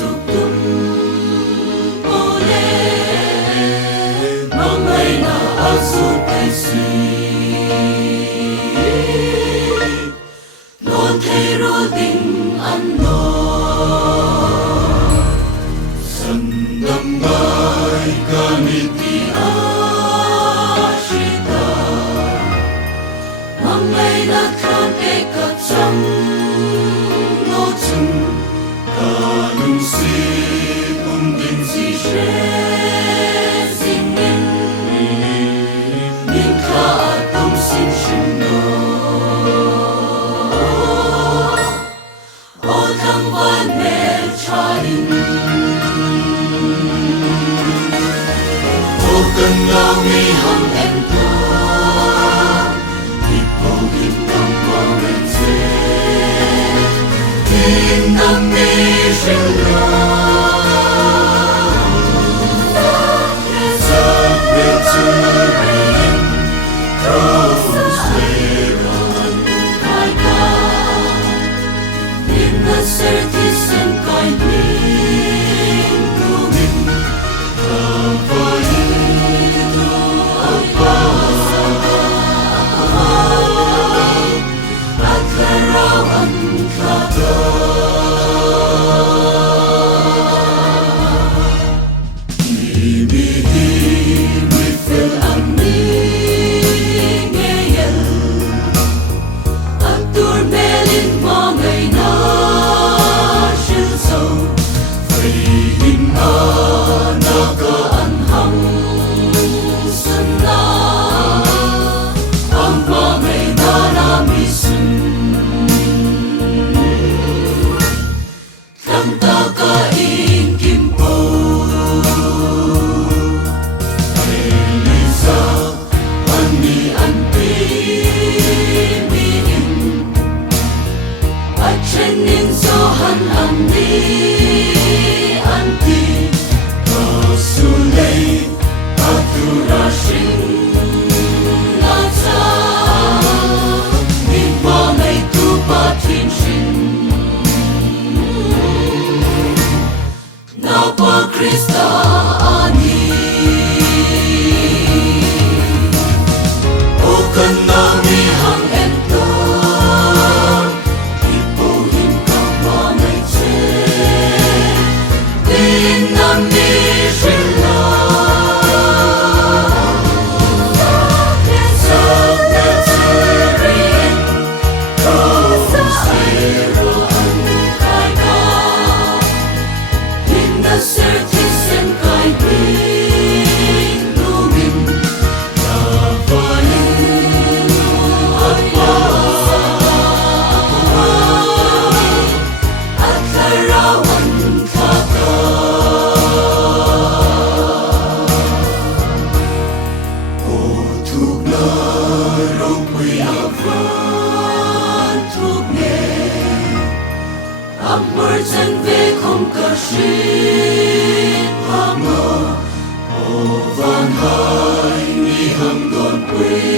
sukdum ole mangai na azur paisi non thero ding anno sandam bai kaniti ashita mangai na trampe kacham no chung kanum si kundin si she singin min ka atum sin shino o thang van mel chain o kan nau mi hang em to ipo him kam pa men se in nam mi shilla Krista ani o kan na mi hang en to ipo him ka pa mai che din na mi shilla so that's ring so zero and kai ka in the search chân về không cả shit hamo o van hai ni hang don quê